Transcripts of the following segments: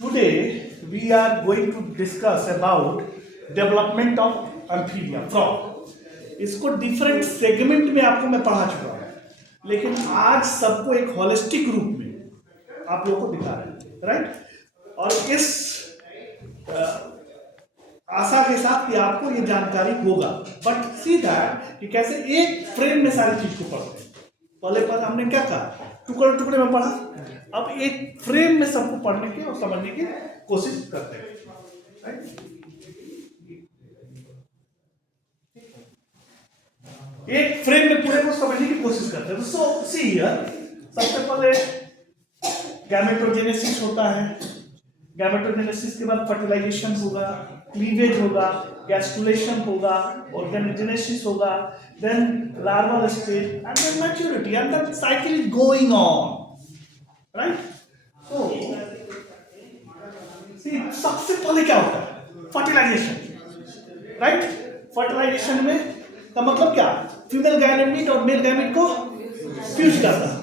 Today we are going to discuss about development of amphibian frog. इसको different segment में आपको मैं पढ़ा चुका हूँ, लेकिन आज सबको एक होलिस्टिक रूप में आप लोगों को दिखा रहे हैं, राइट। और इस आशा के साथ कि आपको ये जानकारी होगा, बट सी दैट कि कैसे एक फ्रेम में सारी चीज को पढ़ते हैं। पहले पर हमने क्या कहा, टुकड़े टुकड़े में पढ़ा, अब एक फ्रेम में सबको पढ़ने की और समझने की कोशिश करते हैं, राइट। एक फ्रेम में पूरे को समझने की कोशिश करते हैं। सो सी हियर, सबसे पहले गैमेटोजेनेसिस होता है। गैमेटोजेनेसिस के बाद फर्टिलाइजेशन होगा, क्लीवेज होगा, गैस्ट्रुलेशन होगा, ऑर्गेनोजेनेसिस होगा, then larval stage and then maturity and that cycle is going on, right. तो सी सबसे पहले क्या होता है, फर्टिलाइजेशन, राइट। फर्टिलाइजेशन में का मतलब क्या, फीमेल गैमेट और मेल गैमेट को फ्यूज करता है,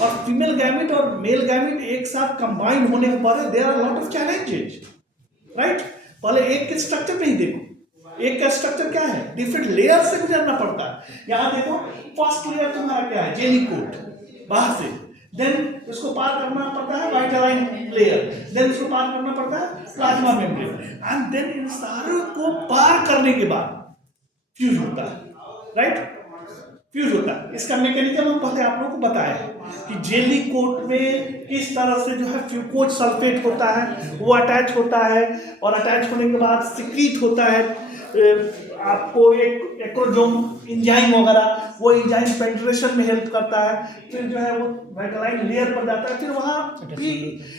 और फीमेल गैमेट और मेल गैमेट एक साथ कंबाइन होने के बाद there are lot of challenges, right. पहले एक के स्ट्रक्चर पे ही देखो, एक का स्ट्रक्चर क्या है, डिफरेंट लेयर से गुजरना पड़ता है। यहां देखो, फर्स्ट लेयर तुम्हारा क्या है, जेली कोट बाहर से, देन उसको पार करना पड़ता है व्हाइट अलाइन लेयर, देन उसको पार करना पड़ता है plasma membrane, and then in सारे को पार करने के बाद फ्यूज होता है, राइट। फ्यूज होता है। इसका मैकेनिज्म हम पहले आप लोगों को बताया है कि जेली कोट में किस तरह से जो है फ्यूकोज सल्फेट होता है, वो अटैच होता है, और अटैच होने के बाद सिक्रीट होता है आपको एक एक्रोजोम एंजाइम वगैरह, वो एंजाइम पेंट्रेशन में हेल्प करता है, फिर जो है वो वाइटलाइन लेयर पर जाता है, फिर वहाँ भी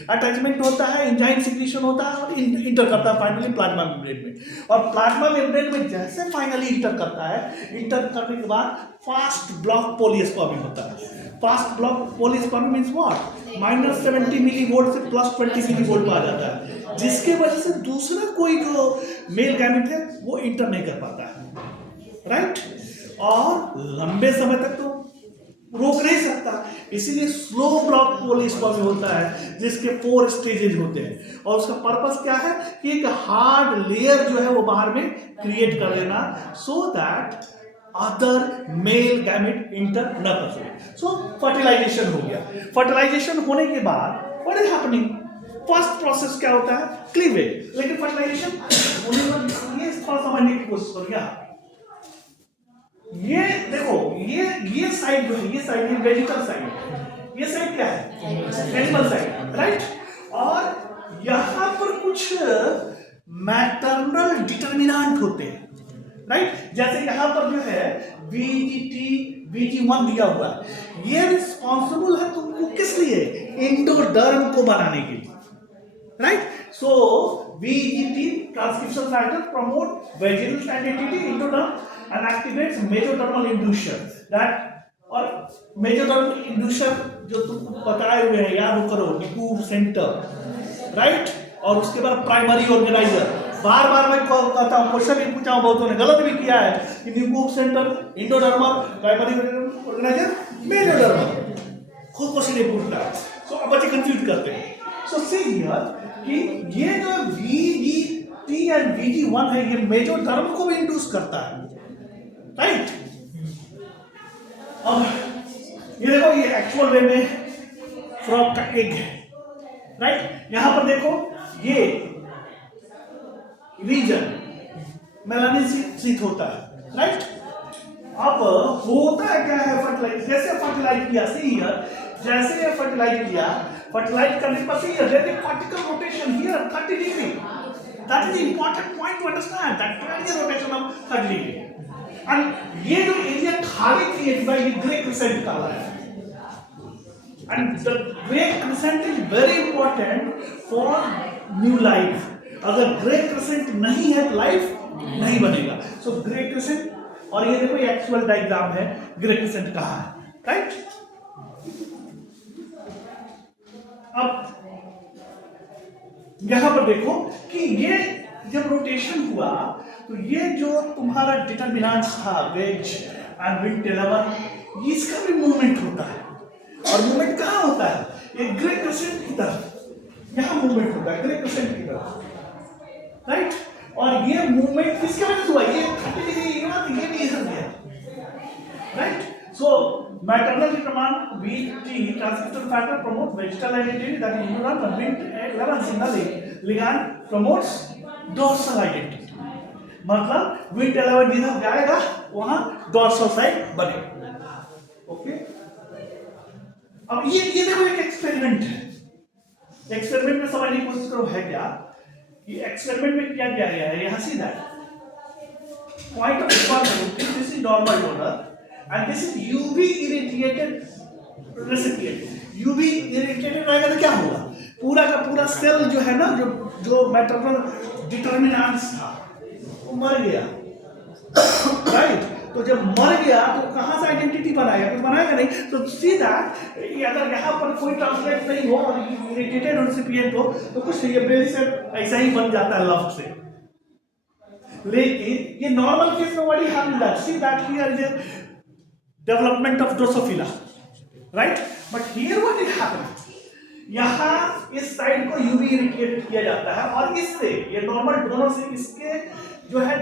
अटैचमेंट होता है, एंजाइम सिक्रीशन होता है और इंटर करता है फाइनली प्लाज्मा मेम्ब्रेन में। और प्लाज्मा मेम्ब्रेन में जैसे फाइनली इंटर करता है, इंटर करने के बाद फास्ट ब्लॉक पोलियस्पर्मी होता है। Fast block polyspermy means what, -70 millivolt से +20 मिलीवोल्ट में आ जाता है, जिसके वजह से दूसरा कोई जो मेल गैमेट है वो इंटर नहीं कर पाता है, राइट। और लंबे समय तक तो रोक नहीं सकता, इसीलिए स्लो ब्लॉक पोलियस्पर्मी होता है, जिसके 4 स्टेजेज होते हैं। और उसका पर्पस क्या है कि एक हार्ड लेयर जो है वो बाहर में क्रिएट कर देना, so that other male gamete inter न कर सके। सो फर्टिलाइजेशन हो गया। फर्टिलाइजेशन होने के बाद what is happening, first process क्या होता है, क्लीवेज। लेकिन फर्टिलाइजेशन होने पर ये थोड़ा समझने की कोशिश करिए। ये देखो, ये साइड जो है, ये साइड है वेजिटल साइड, ये साइड क्या है, एनिमल साइड, राइट। और यहां पर कुछ मैटरनल डिटर्मिनेंट होते हैं, राइट। जैसे यहां पर जो है VGT-VG1 दिया हुआ है, ये रिस्पॉन्सिबल है तुमको किस लिए, एंडोडर्म को बनाने के लिए, right. So VGT transcription factor promote vegetal identity endoderm and activates mesodermal inducer that, और mesodermal inducer जो तुम बताए हुए हैं, याद करो, निकूब सेंटर, राइट। और उसके बाद प्राइमरी ऑर्गेनाइजर, बार बार मैं कहता हूँ, क्वेश्चन भी पूछा हूँ, बहुतों ने गलत भी किया है कि निकूब centre, endodermal, primary organiser, mesodermal, खुद क्वेश्चन ये पूछता है, सो अब बच्चे कंफ्यूज करते हैं। सो सी हियर कि ये जो VGT एंड VG1 है, ये मेसोडर्म को भी इंड्यूस करता है, राइट। अब ये देखो, ये एक्चुअल वे में फ्रॉग का एग है, राइट। यहां पर देखो, ये रीजन मेलानिन सीथ होता है, राइट। अब होता क्या है, फर्टिलाइज, जैसे फर्टिलाइज किया, सी हियर, जैसे ये फर्टिलाइज किया, फर्टिलाइज करने पर see here there is particle rotation here 30 degree, that is important point to understand, that particle rotation of 30 degree. And ये जो एरिया खाली क्रिएट हुआ, ये ग्रे क्रिसेंट काला है, and the gray crescent is very important for new life. अगर grey crescent नहीं है तो लाइफ नहीं बनेगा। सो ग्रे क्रिसेंट, और ये देखो, ये एक्चुअल डायग्राम है, ग्रे क्रिसेंट कहाँ है, राइट। अब यहां पर देखो कि ये जब रोटेशन हुआ, तो ये जो तुम्हारा डिटर्मिनेंट्स था, वेज एंड विंग टेलवर, इसका भी मूवमेंट होता है, और मूवमेंट कहाँ होता है, एक ग्रे क्रिसेंट की तरफ, यहाँ मूवमेंट होता है ग्रे क्रेसेंट की तरफ, राइट। और ये मूवमेंट किसके वजह से हुआ, ये 30 डिग्री ये भी इधर गया, right. So maternal determinant VT transcription factor promote vegetal identity, that is neuron, and Wnt11 signal ligand promotes dorsal identity, मतलब Wnt11 जिधर जाएगा वहां dorsal side बनेगा, ओके। अब ये देखो एक एक्सपेरिमेंट है, एक्सपेरिमेंट में समझने की कोशिश करो है क्या, कि एक्सपेरिमेंट में क्या किया गया है, यहां सीधा point of equality, this is normal donor and this is UV irradiated recipient, UV irradiated रहेगा तो क्या होगा, पूरा का पूरा सेल जो है ना, जो मैटरनल डिटर्मिनेंट्स था वो मर गया, राइट। तो जब मर गया तो कहाँ से आइडेंटिटी बनाएगा, कुछ बनाएगा नहीं। तो सीधा अगर यहाँ पर कोई ट्रांसलेट नहीं हो और इरिटेटेड रेसिपिएंट हो तो कुछ ये बेल से ऐसा ही बन जाता है लफ्ट से। लेकिन ये नॉर्मल केस में what happens that C that here is development of Drosophila, right. But here what is happening, यहाँ इस साइड को यूवी इरिटेट किया जाता है और इससे ये नॉर्मल डोनर से इसके जो है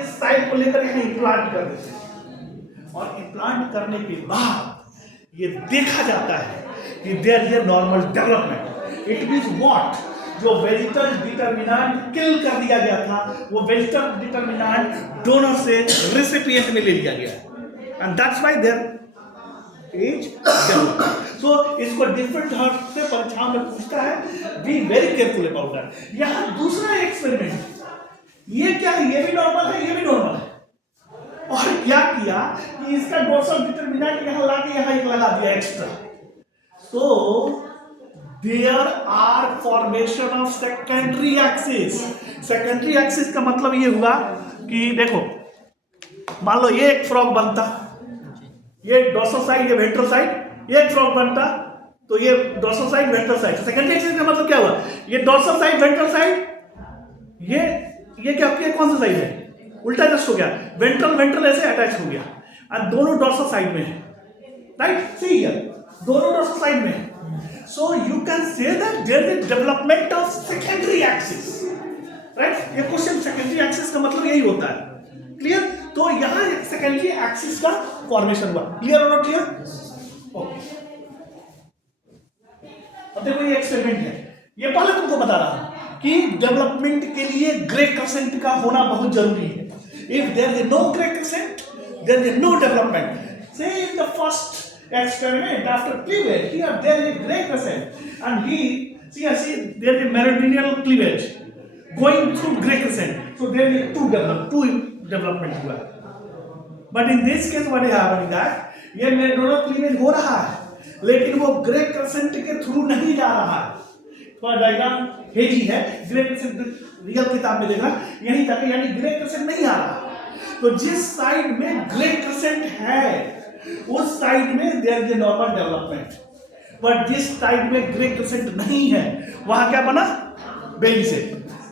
इस साइड को लेकर यहाँ इम्प्लांट कर देते हैं, और इम्प्लांट करने के बाद ये देखा जाता है कि there is a normal development. It means what, जो वेजिटल डिटर्मिनेंट किल कर दिया गया था वो वेजिटल डिटर्मिनेंट डोनर से रेसिपिएंट में ले लिया गया है, and that's why there as develop. So इसको डिफरेंट हार्ट से परीक्षा में पूछता है, be very careful about that. यहाँ दूसरा एक्सपेरिमेंट, ये क्या है, ये भी नॉर्मल है, ये भी नॉर्मल है, और क्या किया कि इसका डोर्सल डिटर्मिनेंट यहाँ लाके यहाँ एक लगा दिया extra. So there are formation of secondary axis. Secondary axis का मतलब ये हुआ कि देखो मान लो ये एक फ्रॉग बनता, ये डोर्सल साइड, ये वेंट्रल साइड, ये एक फ्रॉग बनता, तो ये dorsal side ventral side. Secondary axis का मतलब क्या हुआ, ये डोर्सल साइड वेंट्रल साइड, ये क्या आपके कौन सा साइड है, उल्टा जस्ट हो गया, वेंट्रल ऐसे अटैच हो गया और दोनों डोर्सल साइड में है, राइट। सी हियर दोनों डोर्सल साइड में है। So you can say that there is development of secondary axis, right. ये क्वेश्चन सेकेंडरी एक्सिस का मतलब यही होता है, क्लियर। तो यहां सेकेंडरी एक्सिस का फॉर्मेशन हुआ, क्लियर और नॉट क्लियर, ओके। अब देखो ये एक्सपेरिमेंट है, ये पहले तुमको बता रहा हूं कि डेवलपमेंट के लिए ग्रे क्रेसेंट का होना बहुत जरूरी है। If there is no grey crescent there is no development. So in the first experiment after cleavage, here there is a gray crescent and see there is a meridional cleavage going through gray crescent, so there is two development हुआ। but in this case what is happening that ये meridional cleavage हो रहा है लेकिन वो gray crescent के through नहीं जा रहा है। थोड़ा डायग्राम हेजी है, ग्रे क्रेसेंट रियल किताब में देखना यहीं तक, यानी ग्रे क्रेसेंट नहीं आ रहा। तो जिस साइड में ग्रे क्रेसेंट है उस साइड में there is a normal development, but जिस साइड में ग्रे क्रेसेंट नहीं है वहां क्या बना, बेली से।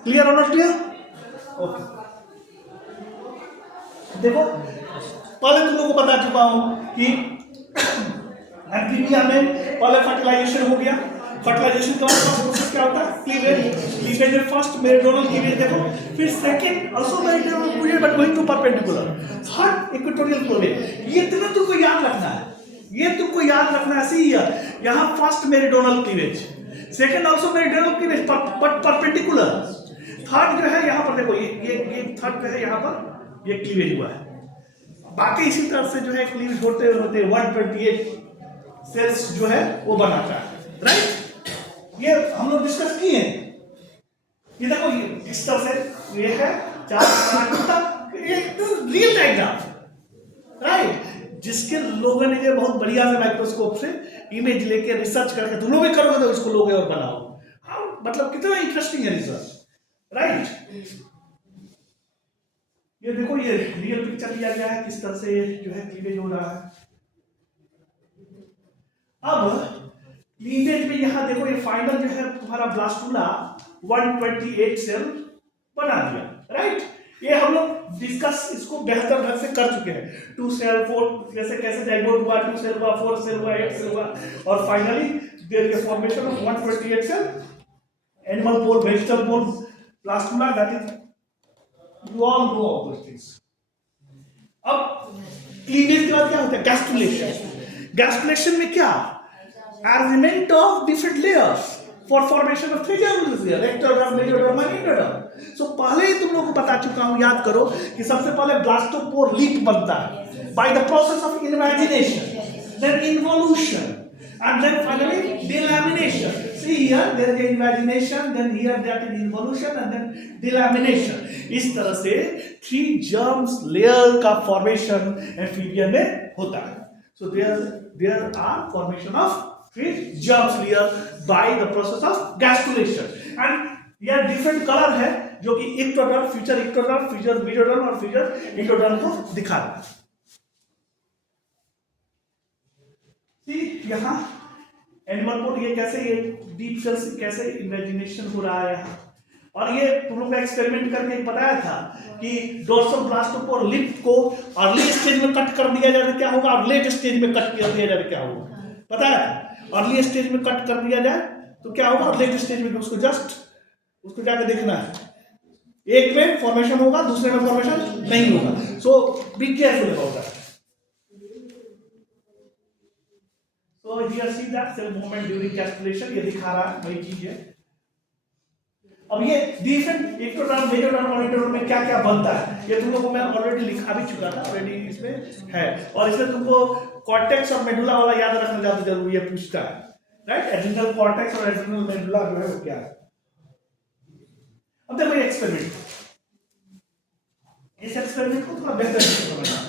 क्लियर और नॉट क्लियर, ओके। देखो पहले तुम लोगों को बता चुका हूं कि एंफीबिया में पहले फर्टिलाइजेशन हो गया, फर्टिलाइजेशन का प्रोसेस क्या होता है, क्लीवेज में फर्स्ट मेरिडोनल क्लीवेज देखो, फिर second also meridional cleavage but going to perpendicular, third equatorial cleavage. ये तीनों तुमको याद रखना है, ये तुमको याद रखना है। सी यहाँ first meridional cleavage, second also meridional cleavage but perpendicular, third जो है यहाँ पर देखो ये थर्ड जो है यहाँ पर ये क्लीवेज हुआ है। बाकी इसी तरह से जो है क्लीवेज होते होते 128 सेल्स जो है वो बनाता है, राइट। ये हम लोग डिस्कस किए हैं, ये देखो ये इस तरह से ये है 4 रियल डायग्राम, राइट। जिसके लोगों ने ये बहुत बढ़िया से माइक्रोस्कोप से इमेज लेके रिसर्च करके, तुम लोग भी करोगे तो इसको लोगे और बनाओ। हाँ, मतलब कितना इंटरेस्टिंग है रिसर्च, राइट। ये देखो ये रियल पिक्चर लिया गया है किस तरह से जो है क्लीवेज हो रहा है। अब क्लीवेज में यहाँ देखो ये फाइनल जो है तुम्हारा ब्लास्टुला 128 सेल बना दिया, राइट। ये हम लोग डिस्कस इसको बेहतर ढंग से कर चुके हैं। 2 सेल 4 जैसे कैसे जाइगोट हुआ, 2 सेल हुआ, 4 सेल हुआ, 8 सेल हुआ, और finally there is formation of 128 cell animal pole, vegetable pole, blastula, that is, you all know all those things. अब क्लीवेज के बाद क्या होता है? गैस्ट्रुलेशन. गैस्ट्रुलेशन में क्या? Arrangement of different layers for formation of three germs, ectoderm, mesoderm and endoderm. So पहले ही तुम लोगों को बता चुका हूं, याद करो कि सबसे पहले ब्लास्टोपोर लीफ बनता है by the process of invagination, then involution, and then finally delamination. See here there is invagination, then here that is involution, and then delamination. इस तरह से थ्री जर्म्स लेयर का फॉर्मेशन एम्फीबियन में होता है. So there are formation of three germs layer by the process of gastrulation, and यह different colour है जो कि ectoderm, future ectoderm, future mesoderm और फ्यूचर एंडोडर्म को दिखा रहा है. यहाँ एनिमल पोल, ये कैसे, ये डीप सेल्स कैसे इमेजिनेशन हो रहा है यहाँ. और ये तुम लोग का एक्सपेरिमेंट करके बताया था कि डोर्सल ब्लास्टोपोर लिप को अर्ली स्टेज में कट कर दिया जाए क्या होगा, और लेट स्टेज में कट कर दिया जाए क्या होगा, बताया था. अर्ली स्टेज में कट कर दिया जाए तो क्या होगा, और लेट स्टेज में उसको जस्ट उसको जाकर देखना है. एक में फॉर्मेशन होगा, दूसरे में फॉर्मेशन नहीं होगा. So be careful about that. So here see that cell movement during gastrulation, ये दिखा रहा है वही चीज है. अब ये डिफरेंट एक्टोडर्म, मेसोडर्म और एंडोडर्म में क्या क्या बनता है ये तुम लोगों को मैं ऑलरेडी लिखा भी चुका था, ऑलरेडी इसमें है. और इसमें तुमको कॉर्टेक्स और मेडुला वाला याद रखना ज्यादा जरूरी है, पूछता है, राइट. एड्रिनल कॉर्टेक्स और एड्रिनल मेडुला जो है वो क्या है. अब देखो ये एक्सपेरिमेंट, इस एक्सपेरिमेंट को थोड़ा बेहतर समझना.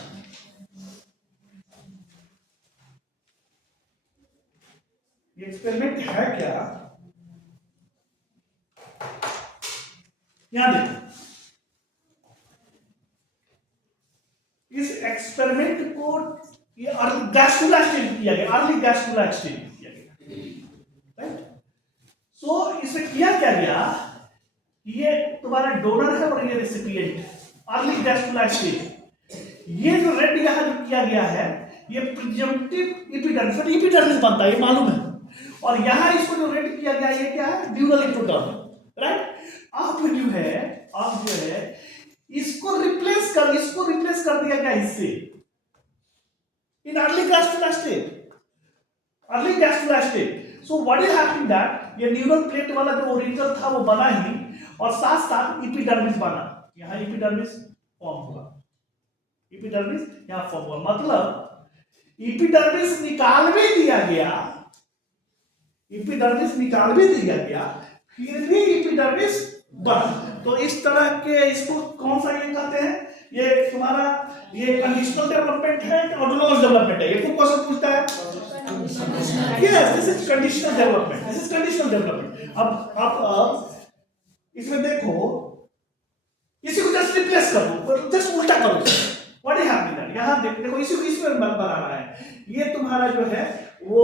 ये एक्सपेरिमेंट है क्या, यहां देखो. इस एक्सपेरिमेंट को ये गैस्ट्रुला स्टेज किया गया, अर्ली गैस्ट्रुला स्टेज किया गया, राइट. सो इसे किया क्या गया, ये तुम्हारा डोनर है और ये रेसिपिएंट है, अर्ली गैस्ट्रुला स्टेज. ये जो रेड यहां जो किया गया है ये प्रिजम्पटिव एपिडर्मिस, एपिडर्मिस बनता है ये मालूम है. और यहां इसको जो रेड किया गया ये क्या है, ड्यूरल एक्टोडर्म, राइट. अब जो है इसको रिप्लेस कर दिया गया इससे in early gastrula stage, early gastrula stage. So what is happening that ये न्यूरल प्लेट वाला जो ओरिजिनल था वो बना ही, और साथ साथ एपिडर्मिस बना. यहां एपिडर्मिस फॉर्म हुआ, एपिडर्मिस यहां फॉर्म हुआ. मतलब एपिडर्मिस निकाल भी दिया गया, एपिडर्मिस निकाल भी दिया गया, फिर भी एपिडर्मिस बना. तो इस तरह के इसको कौन सा ये कहते हैं, ये तुम्हारा ये कंडीशनल डेवलपमेंट है कि ऑटोनोमस डेवलपमेंट है. ये को क्वेश्चन पूछता है. Yes, this is conditional development, this is conditional development. अब इसमें देखो, इसी को जस्ट रिप्लेस करो, जस्ट उल्टा करो. व्हाट इज हैपनिंग, यहां देखो इसी में बना रहा है. ये तुम्हारा जो है वो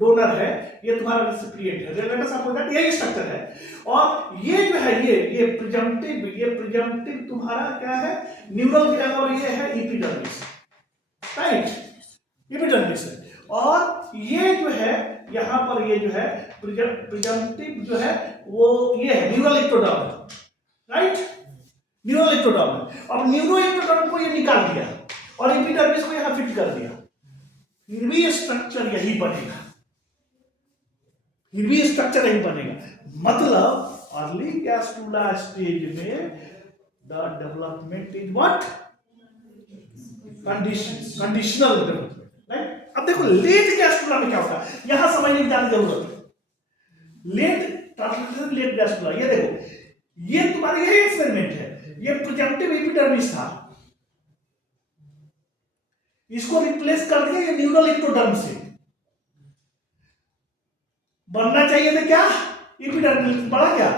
डोनर है, ये तुम्हारा रेसिपिएंट है. लेट अस सपोज दैट यही स्ट्रक्चर है. और ये जो है ये प्रिजम्पटिव तुम्हारा क्या है, न्यूरल क्या, और ये है एपिडर्मिस, राइट. एपिडर्मिस है. और ये जो है यहां पर ये जो है प्रिजम्पटिव जो है वो ये है neural ectoderm, right. Neural ectoderm. अब न्यूरो एक्टोडर्म को ये निकाल दिया और एपिडर्मिस को यहां फिट कर दिया, फिर भी स्ट्रक्चर यही बनेगा, फिर भी स्ट्रक्चर यही बनेगा. मतलब अर्ली गैस्ट्रुला स्टेज में the development is what, conditional development, right. अब देखो लेट गैस्ट्रुला में क्या होता है, यहां समझने की जरूरत है. लेट ट्रांसलेशन, लेट गैस्ट्रुला, ये देखो ये तुम्हारा यही एक्सपेरिमेंट है. ये प्रिजम्पटिव एपिडर्मिस था, इसको रिप्लेस कर दिया ये न्यूरल एक्टोडर्म से. बनना चाहिए था क्या, एपिडर्मिस, बड़ा क्या.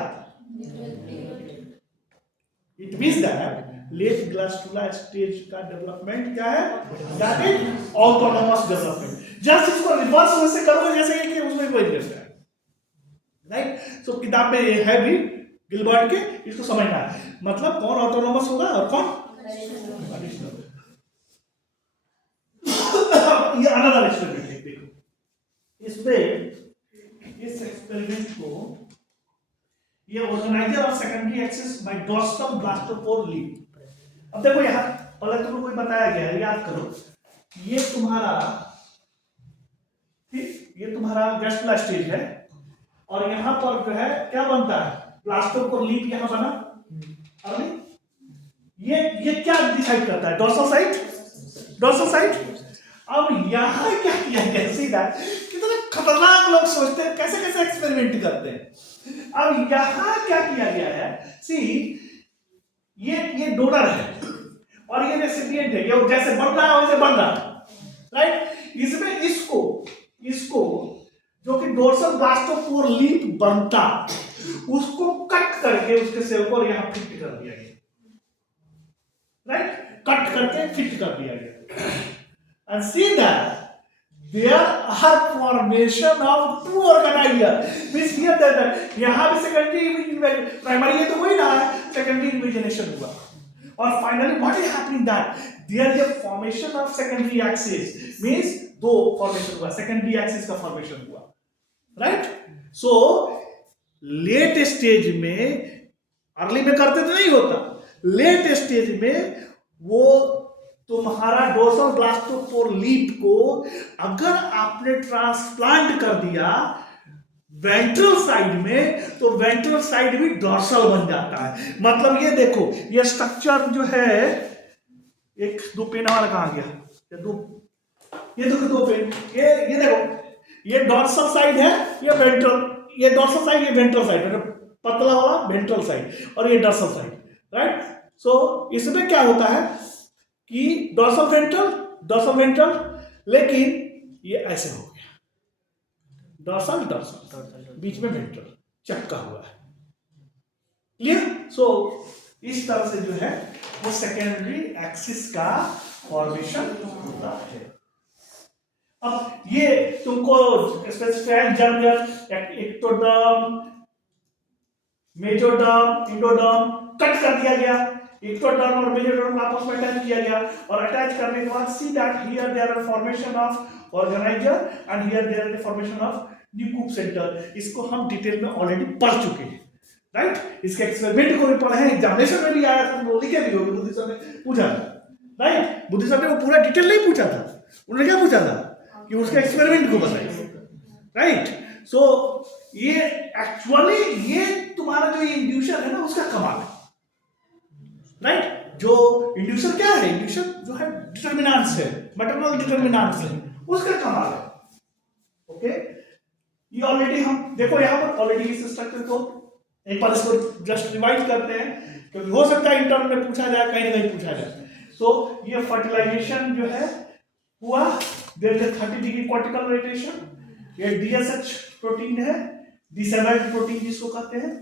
It means that late gastrula stage का डेवलपमेंट क्या है, that is autonomous development. Just इसको रिवर्स वैसे करो जैसे कि उसमें कोई करता है, राइट. सो किताब में ये है भी गिलबर्ट के, इसको समझना है. मतलब कौन ऑटोनोमस होगा और कौन कंडीशनल. ये अनदर एक्सपेरिमेंट है. देखो इसमें इस एक्सपेरिमेंट को ये organiser of secondary axis by dorsal blastopore lip. अब देखो यहाँ पहले तुमको कोई बताया गया है, याद करो, ये तुम्हारा ये तुम्हारा गैस्ट्रोला स्टेज है और यहाँ पर जो है क्या बनता है, ब्लास्टोपोर लीफ यहाँ बना। अरे ये क्या डिसाइड करता है, डोर्सल साइड, डोर्सल साइड। अब यहाँ क्या किया गया, सीधा कितने खतरनाक लोग सोचते हैं, कैसे कैसे एक्सपेरिमेंट करते हैं। अब यहाँ क्या किया गया है, सी ये डोनर है और ये रेसिपिएंट है, ये जैसे बढ़ रहा है वैसे बढ़ रहा है, राइट। इसमें इसको जो कि डोर्सल ब्लास्टोपोर लीफ बनता, उसको कट करके उसके सेल को यहाँ फिट कर दिया गया, राइट, कट करके फिट कर दिया गया। And see that there are formation of two organizer. This here that यहाँ भी secondary primary है तो वही ना है, secondary invagination हुआ और finally what is happening that there is a formation of secondary axis, means दो formation हुआ, secondary axis का formation हुआ, right? So late stage में, अर्ली में करते तो नहीं होता, लेट स्टेज में वो तुम्हारा डोर्सल ब्लास्टोपोर लीफ को अगर आपने ट्रांसप्लांट कर दिया वेंट्रल साइड में, तो वेंट्रल साइड भी डोर्सल बन जाता है। मतलब ये देखो, ये स्ट्रक्चर जो है, एक दो पेन हमारा कहाँ गया, ये देखो दो पेन, ये देखो, ये डोर्सल साइड है, ये वेंट्रल, ये डोर्सल साइड, ये वेंट्रल साइड, पतला वाला वेंट्रल साइड और ये डोर्सल साइड, राइट। सो इसमें क्या होता है कि डोर्सल वेंट्रल, लेकिन ये ऐसे हो गया, डोर्सल बीच में वेंट्रल चक्का हुआ है, क्लियर। सो इस तरह से जो है वो सेकेंडरी एक्सिस का फॉर्मेशन होता है। अब ये तुमको specified journal, ectoderm, mesoderm, endoderm cut कर दिया गया, एक्टोडर्म और मेजोडर्म आपस में अटैच किया गया और अटैच करने के बाद see that here there are formation of organiser and here there are formation of nucleus centre. इसको हम डिटेल में ऑलरेडी पढ़ चुके हैं, राइट। इसके एक्सपेरिमेंट को भी पढ़े हैं, एग्जामिनेशन में भी आया था, वो लिखे भी होंगे, बुद्धि सर ने पूछा था, राइट। बुद्धि सर ने वो पूरा डिटेल नहीं पूछा था, उन्होंने क्या पूछा था कि उसके एक्सपेरिमेंट को बताइए, राइट। सो ये एक्चुअली ये तुम्हारा जो इंड्यूसर है ना उसका कमाल है, राइट। जो इंड्यूसर क्या है, इंड्यूसर जो है डिटरमिनेंट्स है, मैटरनल डिटरमिनेंट्स है, उसका कमाल है, ओके। ये ऑलरेडी हम देखो यहाँ पर ऑलरेडी इस स्ट्रक्चर को एक बार इसको जस्ट रिवाइज करते हैं, क्योंकि हो सकता है इंटर्न में पूछा जाए, कहीं नहीं पूछा जाए। तो ये फर्टिलाइजेशन जो है हुआ, there is 30 degree cortical rotation, ये डीएसएच प्रोटीन है, डिसेबल्ड प्रोटीन जिसको कहते हैं,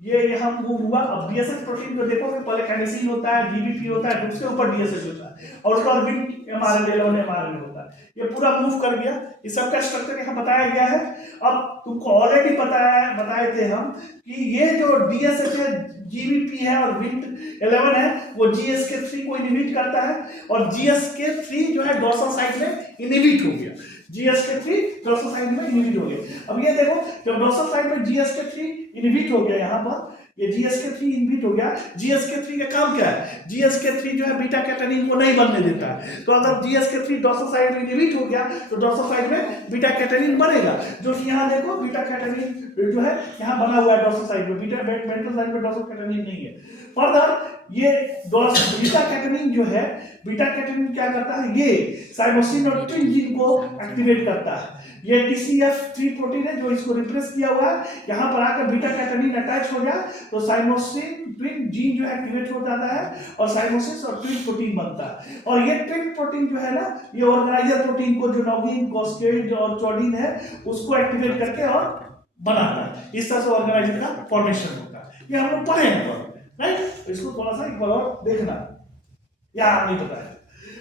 ये यहाँ मूव हुआ। अब डीएसएच प्रोटीन को देखोगे, पहले कैनेसिन होता है, जीबीपी होता है, उसके ऊपर डीएसएच होता है और उसके बाद विंड एमआरएनए होता है, ये पूरा मूव कर गया। इस सब का स्ट्रक्चर यहाँ बताया गया है। अब तुमको ऑलरेडी बताए थे हम कि ये जो डीएसएच है, जीबीपी है और विंड 11 है, वो GSK3 को इनहिबिट करता है और GSK3 जो है डोर्सल साइड में इनहिबिट हो गया, GSK3 डोर्सल साइड में इनहिबिट हो गया। अब ये देखो, जब डोर्सल साइड में GSK3 इनहिबिट हो गया, यहाँ पर ये GSK3 इनहिबिट हो गया। GSK3 का काम क्या है, GSK3 जो है बीटा कैटेनिन को नहीं बनने देता है, तो अगर GSK3 डोर्सल साइड में इनहिबिट हो गया तो डोर्सल साइड में बीटा कैटेनिन बनेगा, जो कि यहाँ देखो बीटा कैटेनिन जो है यहाँ बना हुआ है डोर्सल साइड में, बीटा वेंट्रल साइड में डोर्सल कैटेनिन नहीं है। फर्दर ये बीटा कैटेनिन जो है, बीटा कैटेनिन क्या करता है, ये साइमोसिन और ट्विन जीन को एक्टिवेट करता है। ये TCF3 प्रोटीन है जो इसको रिप्रेस किया हुआ है, यहाँ पर आकर बीटा कैटेनिन अटैच हो गया तो साइमोसिन ट्विन जीन जो एक्टिवेट हो जाता है और साइमोसिस और ट्विन प्रोटीन बनता है। और ये ट्विन प्रोटीन जो है ना, ये ऑर्गेनाइजर प्रोटीन को जो नॉगिन, गॉस्केट और चौडीन है उसको एक्टिवेट करके और बनाता है। इस तरह से ऑर्गेनाइजर का फॉर्मेशन होता है। ये हम लोग पढ़े हैं, राइट। इसको थोड़ा सा एक बार और देखना, यार नहीं पता है।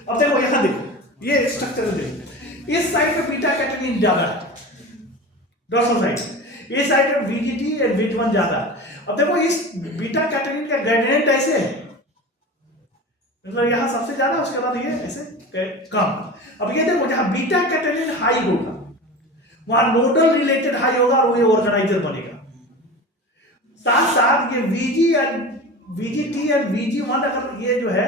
अब देखो यहाँ देखो, ये स्ट्रक्चर देखो, इस साइड में बीटा कैटेनिन ज्यादा है डोर्सल साइड, इस साइड में VGT और VIT1 ज्यादा है। अब देखो इस बीटा कैटेनिन का ग्रेडिएंट ऐसे है, मतलब यहाँ सबसे ज्यादा, उसके बाद ये ऐसे कम। अब ये देखो, जहां बीटा कैटेनिन हाई होगा वहां नोडल रिलेटेड हाई होगा और वो ऑर्गेनाइजर बनेगा। साथ साथ बाद ये VGT एंड VG1 अगर ये जो है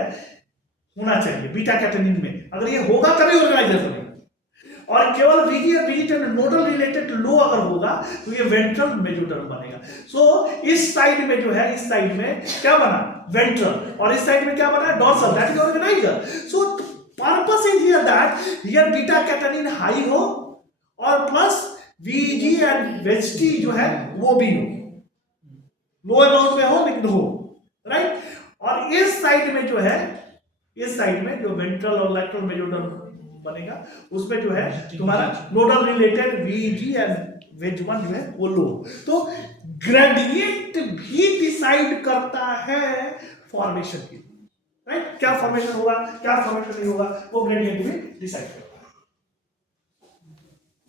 होना चाहिए बीटा कैटेनिन में, अगर ये होगा तभी ऑर्गेनाइजर बनेगा। और केवल VG और VGT नोडल रिलेटेड लो अगर होगा तो ये वेंट्रल मेजोडर्म बनेगा। सो इस साइड में जो है, इस साइड में क्या बना वेंट्रल, और इस साइड में क्या बना dorsal, that is organiser. So purpose is here that here beta catenin high हो और प्लस VG एंड VHT जो है वो भी हो, लो अमाउंट में हो लेकिन हो, राइट। और इस साइड में जो है, इस साइड में जो वेंट्रल और लैटरल मेजोडर्म बनेगा उसमें जो है तुम्हारा nodal related VG and VH1 जो है वो लो। तो ग्रेडियंट भी डिसाइड करता है फॉर्मेशन की, राइट। क्या फॉर्मेशन होगा क्या फॉर्मेशन नहीं होगा वो ग्रेडियंट भी डिसाइड करता है।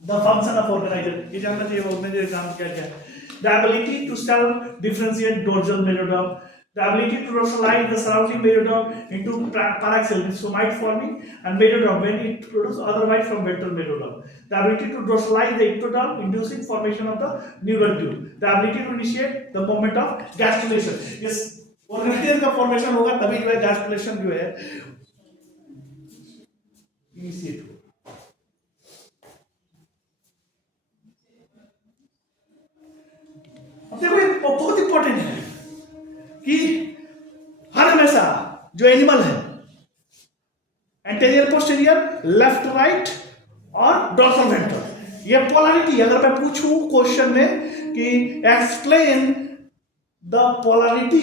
द फंक्शन ऑफ ऑर्गेनाइजर, ये जानना चाहिए ऑर्गेनाइजर काम क्या क्या है। The ability to self differentiate dorsal mesoderm, the ability to dorsalize the surrounding mesoderm into paraxial somatite forming and mesoderm when it produces otherwise from ventral mesoderm. The ability to dorsalize the ectoderm inducing formation of the neural tube. The ability to initiate the movement of gastrulation. Yes, organiser का formation होगा तभी जो है gastrulation जो है initiate होगा। अब देखो ये बहुत इंपॉर्टेंट है कि हर हमेशा जो एनिमल है एंटेरियर पोस्टीरियर, लेफ्ट राइट और डोर्सल वेंट्रल, ये पोलैरिटी अगर मैं पूछूं क्वेश्चन में कि एक्सप्लेन द पोलैरिटी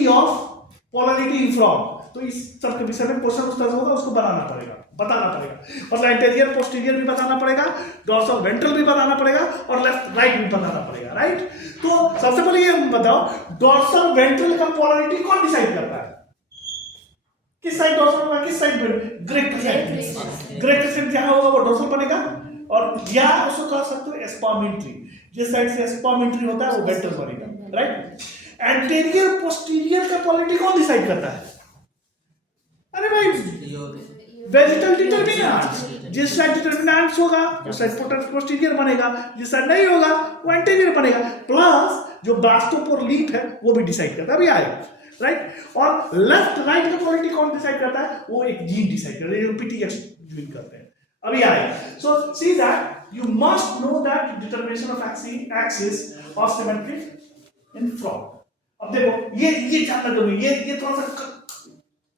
फ्रॉम, तो इस सब के विषय में क्वेश्चन उस तरह से होगा, उसको बताना पड़ेगा। मतलब एंटेरियर पोस्टीरियर भी बताना पड़ेगा, डोर्सल वेंट्रल भी बताना पड़ेगा और लेफ्ट राइट भी बताना पड़ेगा, राइट। तो सबसे पहले ये बताओ डोर्सल वेंट्रल का पोलैरिटी कौन डिसाइड करता है, किस साइड डोर्सल होगा किस साइड ग्रे क्रेसेंट जहां होगा वो डोर्सल बनेगा, और या उसको कह सकते हो एस्पामेंट्री, जिस साइड से एस्पामेंट्री होता है वो वेंट्रल बनेगा, राइट। एंटेरियर पोस्टीरियर का पोलैरिटी कौन डिसाइड करता है, अरे भाई वेजिटल डिटरमिनेंट, जिस साइड डिटरमिनेंट होगा उस साइड पोस्टीरियर बनेगा, जिस साइड नहीं होगा वो एंटीरियर बनेगा, प्लस जो ब्लास्टोपोर लीफ है वो भी डिसाइड करता है, अभी आएगा, राइट। और लेफ्ट राइट का क्वालिटी कौन डिसाइड करता है, वो एक जीन डिसाइड करता है, PTX जीन करते हैं, अभी आएगा। So see that you must know that determination of axis of symmetry in frog. अब देखो ये जानना जरूरी, ये थोड़ा सा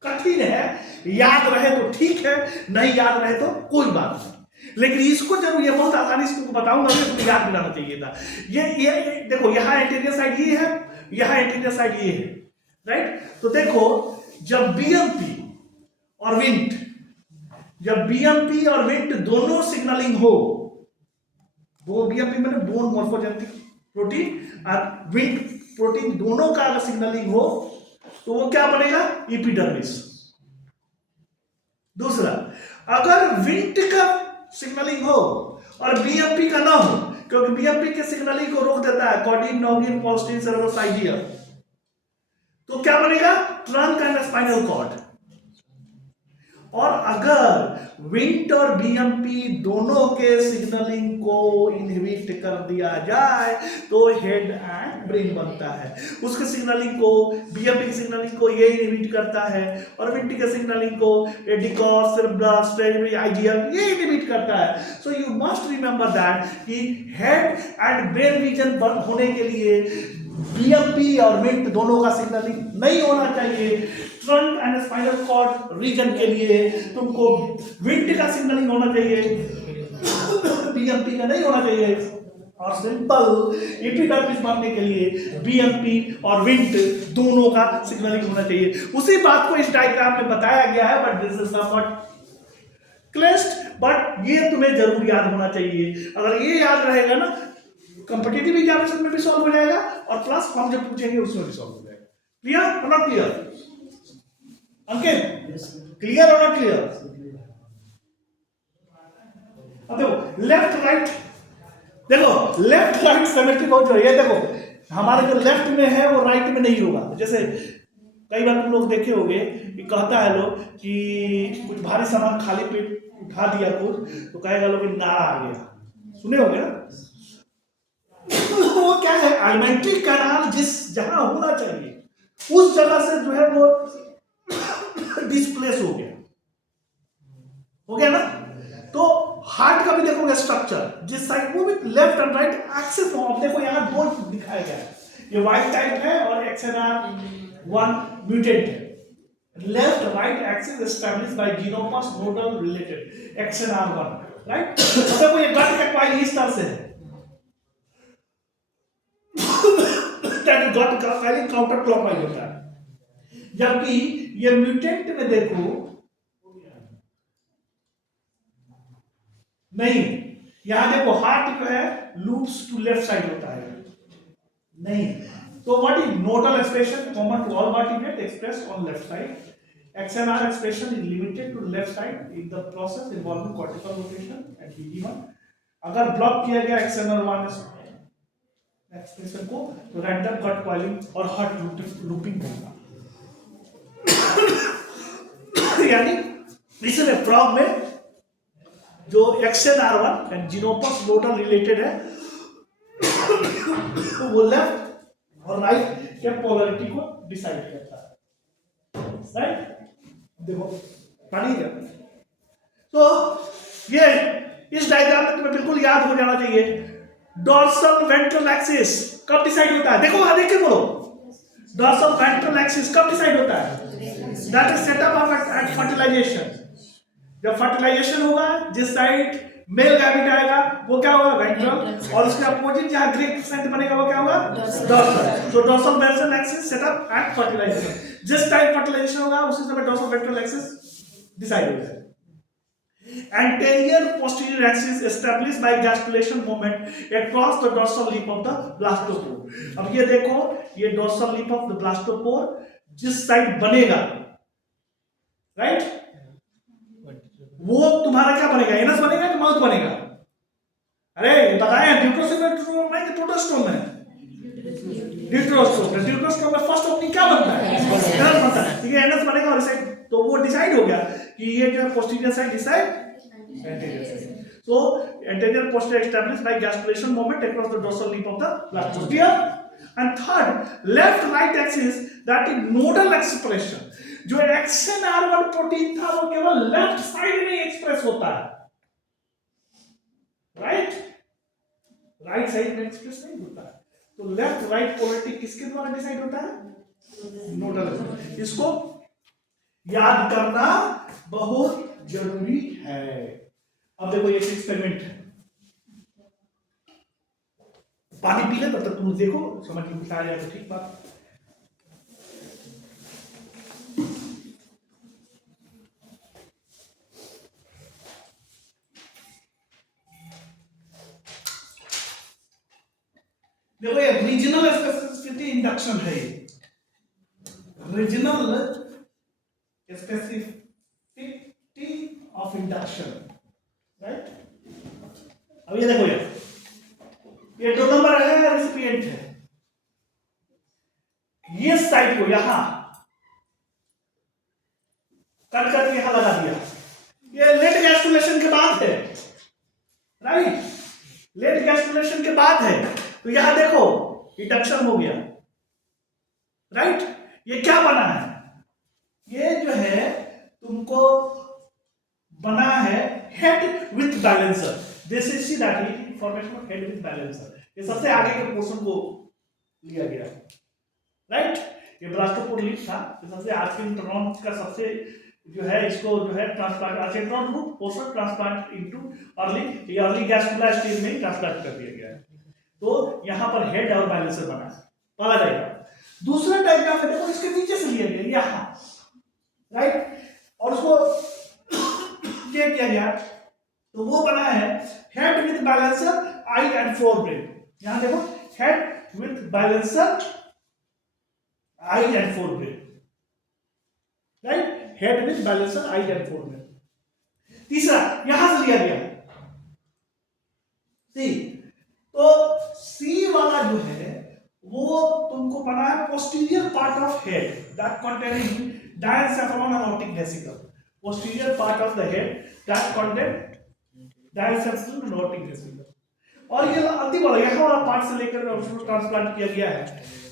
कठिन है, याद रहे तो ठीक है, नहीं याद रहे तो कोई बात नहीं, लेकिन इसको जरूर ये बहुत आसानी से तुमको बताऊंगा, तुमको याद दिलाना चाहिए था। ये देखो यहाँ एंटीरियर साइड ये है, यहाँ एंटीरियर साइड ये है, राइट। तो देखो जब BMP और विंट दोनों सिग्नलिंग हो, वो BMP मैंने बोन मॉर्फोजेनेटिक प्रोटीन और विंट प्रोटीन दोनों का अगर सिग्नलिंग हो तो वो क्या बनेगा एपिडर्मिस। दूसरा, अगर विंट का सिग्नलिंग हो और BMP का ना हो, क्योंकि BMP के सिग्नलिंग को रोक देता है कॉर्डिन नॉगिन पॉस्टीन सर्वोसाइडिया, तो क्या बनेगा ट्रंक एंड स्पाइनल कॉर्ड। और अगर विंट और BMP दोनों के सिग्नलिंग को इनहिबिट कर दिया जाए तो हेड एंड ब्रेन बनता है। उसके सिग्नलिंग को, BMP की सिग्नलिंग को ये इनहिबिट करता है और विंट के सिग्नलिंग को एडिकॉस, सेरेब्रस, IGF ये इनहिबिट करता है। So you must remember that कि हेड एंड ब्रेन रीजन होने के लिए BMP और विंट दोनों का सिग्नलिंग नहीं होना चाहिए। Trunk and spinal cord region के लिए तुमको विंट का सिग्नलिंग होना चाहिए, BMP का नहीं होना चाहिए। और सिंपल एपिडर्मिस बनने के लिए BMP और विंट दोनों का सिग्नलिंग होना चाहिए। उसी बात को इस डायग्राम में बताया गया है, but this is not list, but ये तुम्हें जरूर याद होना चाहिए। अगर ये याद रहेगा ना, कॉम्पिटिटिव एग्जामिनेशन में भी सॉल्व हो जाएगा और प्लस हम जब पूछेंगे उसमें भी सॉल्व हो जाएगा। क्लियर और नॉट क्लियर अंकित? क्लियर और नॉट क्लियर? अब देखो लेफ्ट राइट, देखो लेफ्ट राइट सिमेट्री बहुत जरूरी है। देखो हमारे जो लेफ्ट में है वो राइट में नहीं होगा। जैसे कई बार तुम लोग देखे होंगे कि कहता है लोग कि कुछ भारी सामान खाली पेट उठा दिया कुछ, तो कहेगा लोग कि नाड़ा आ गया, सुने होंगे ना? वो क्या है, alimentary canal जिस जहां होना चाहिए उस जगह से जो है वो डिस्प्लेस हो गया ना। तो हार्ट का भी देखोगे स्ट्रक्चर, जिस साइड वो भी लेफ्ट एंड राइट एक्सिस में, आप देखो यहाँ दो दिखाया गया है, ये वाइल्ड टाइप है और XNR1 म्यूटेंट है। Left right axis established by Xenopus nodal related XNR1, right. तो देखो ये गट का कॉइल इस तरह से है, दैट गट का कॉइल काउंटर क्लॉकवाइज होता है, जबकि ये म्यूटेंट में देखो नहीं, यहां देखो हार्ट जो है लूप्स टू लेफ्ट साइड होता है नहीं। तो what is nodal expression common to all vertebrate express on left side. XNR expression is limited to left side in the process involving cortical rotation and BD1। अगर block किया गया XNR1 expression को तो random cut coiling और heart looping होगा। यानी इसमें frog में जो XNR1 एंड जीनोमस नोडल रिलेटेड है तो वो लेफ्ट और राइट के पोलैरिटी को डिसाइड करता है, राइट। देखो पानी क्या, तो ये इस डायग्राम में तुम्हें बिल्कुल याद हो जाना चाहिए। डॉर्सल वेंट्रल एक्सिस कब डिसाइड होता है, देखो देख के बोलो, डॉर्सल वेंट्रल एक्सिस कब डिसाइड होता है, that is setup of at fertilisation. जब फर्टिलाइजेशन होगा जिस साइड मेल गैमेट आएगा वो क्या होगा, वेंट्रल, और उसके अपोजिट जहां ग्रे सेंट बनेगा वो क्या होगा, डॉर्सल। तो dorsal ventral axis setup at fertilisation, जिस टाइम फर्टिलाइजेशन होगा उसी समय डॉर्सल वेंट्रल एक्सिस डिसाइड हो जाएगा। Anterior posterior axis established by gastrulation movement across the dorsal lip of the blastopore। अब ये देखो, ये dorsal lip of the blastopore जिस साइड बनेगा, राइट, वो तुम्हारा क्या बनेगा, एनस बनेगा कि माउथ बनेगा। अरे बताया ड्यूट्रोस्टोम में कि प्रोटोस्टोम में, ड्यूट्रोस्टोम में फर्स्ट ओपनिंग क्या बनता है, एनस बनता है, ठीक है, एनस बनेगा और साइड, तो वो डिसाइड हो गया कि ये जो है posterior side decide anterior side। So anterior posterior established by gastrulation movement across the dorsal lip of the blastopore। And third, left right axis, that is nodal expression। जो XNR1 प्रोटीन था वो केवल लेफ्ट साइड में express होता है, right, right side में express नहीं होता है। तो लेफ्ट राइट पोलैरिटी किसके द्वारा डिसाइड होता है, नोडल। इसको याद करना बहुत जरूरी है। अब देखो एक एक्सपेरिमेंट, पानी पी ले तब तक तुम देखो, समझ में कुछ आ जाए तो ठीक बात। देखो ये रीजनल स्पेसिफिसिटी इंडक्शन है, regional specificity of induction, right. अब ये देखो ये 2 नंबर है, रेसिपिएंट है, ये साइड को यहां कट करके यहां लगा दिया, ये लेट गैस्ट्रुलेशन के बाद है, राइट, लेट गैस्ट्रुलेशन के बाद है। तो यहां देखो इंडक्शन हो गया, राइट। ये क्या बना है, ये जो है तुमको बना है head with balancer. This is see that is formation of head with balancer. ये सबसे आगे के पोर्शन को लिया गया, राइट। ये ब्लास्टोपोर लीफ था, ये सबसे आज के इंटरॉन का सबसे जो है इसको जो है transplant archenteron root portion transplant into early gastrula stage में ट्रांसप्लांट कर दिया गया है। तो यहां पर हेड और बैलेंसर बना है, पहला डायग्राम। दूसरा डायग्राम में देखो इसके नीचे से लिया गया यहां, राइट, और उसको क्या किया गया, तो वो बना है head with balancer I and fore brain. यहां देखो head with balancer I and fore brain, right, head with balancer I and fore brain. तीसरा यहां से लिया गया सी, तो सी वाला जो है वो तुमको बना है posterior part of head that containing diencephalon and optic vesicle. posterior part of the head that contain diaphragm and aortic vesicle। और ये अंतिम वाला यहाँ वाला पार्ट से लेकर उसको ट्रांसप्लांट किया गया है,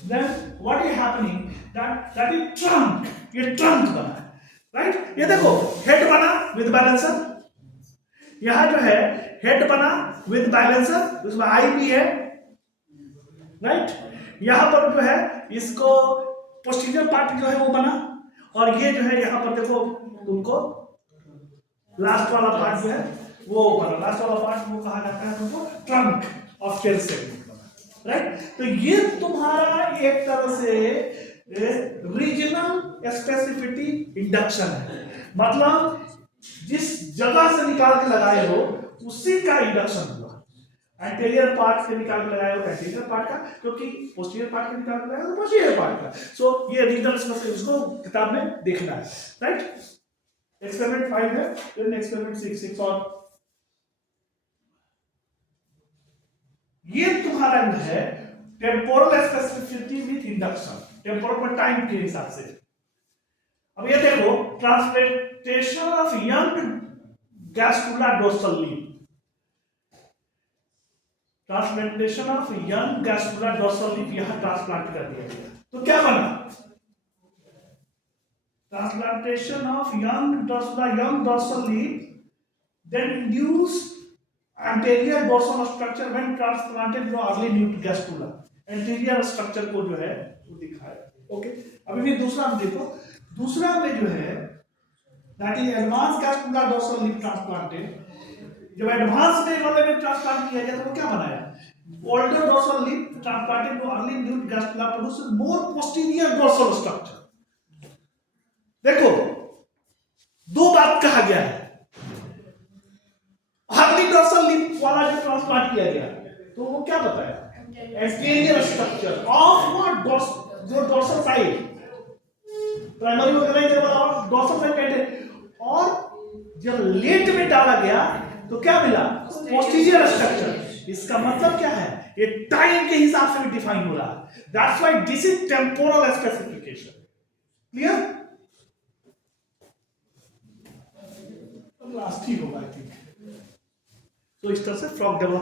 then what is happening that is trunk, ये ट्रंक बना है, राइट। ये देखो हेड बना विद बैलेंसर, यहाँ जो है हेड बना विद बैलेंसर, उसमें आई भी है, राइट। यहाँ पर जो है इसको पोस्टीरियर पार्ट जो है वो बना, और ये जो है यहाँ पर देखो तुमको लास्ट वाला पार्ट जो है वो बना, लास्ट वाला पार्ट वो कहा जाता है तुमको ट्रंक ऑफ टेल सेगमेंट बना, राइट। तो ये तुम्हारा एक तरह से रीजनल स्पेसिफिटी इंडक्शन है, मतलब जिस जगह से निकाल के लगाए हो उसी का इंडक्शन हुआ। एंटीरियर पार्ट से निकाल के लगाए हो एंटीरियर पार्ट का, क्योंकि पोस्टीरियर पार्ट से निकाल के लगाए हो पोस्टीरियर पार्ट का। सो ये रीजनल स्पेसिफिटी, इसको किताब में देखना है, राइट। एक्सपेरिमेंट 5 है, फिर एक्सपेरिमेंट 6 और ये तुम्हारा है temporal specificity with induction, temporal पर टाइम के हिसाब से। अब ये देखो transplantation of young gastrula dorsal leaf, transplantation of young gastrula dorsal leaf यहां ट्रांसप्लांट कर दिया गया, तो क्या बना? Transplantation of young dorsal leaf then induced anterior dorsal structure when transplanted from early new gastrula, anterior structure को जो है वो दिखाया, ओके। अभी भी दूसरा में देखो, दूसरा में जो है that is advanced gastrula dorsal leaf transplanted, जब एडवांस में वाले में ट्रांसप्लांट किया गया तो वो क्या बनाया? older dorsal leaf transplanted to early new gastrula produces more posterior dorsal structure। देखो दो बात कहा गया है, अर्ली डोर्सल लीफ वाला जो ट्रांसप्लांट किया गया तो वो क्या बताया? एंटीरियर स्ट्रक्चर ऑफ व्हाट जो डोर्सल साइड, प्राइमरी ऑर्गेनाइजर वाला डोर्सल साइड कहते, और जब लेट में डाला गया तो क्या मिला? Posterior structure. इसका मतलब क्या है? ये टाइम के हिसाब से भी डिफाइन हो रहा है, that's why this is temporal specification. Clear? Last ही होगा आई थिंक। तो इस तरह से फ्रॉग डेवलप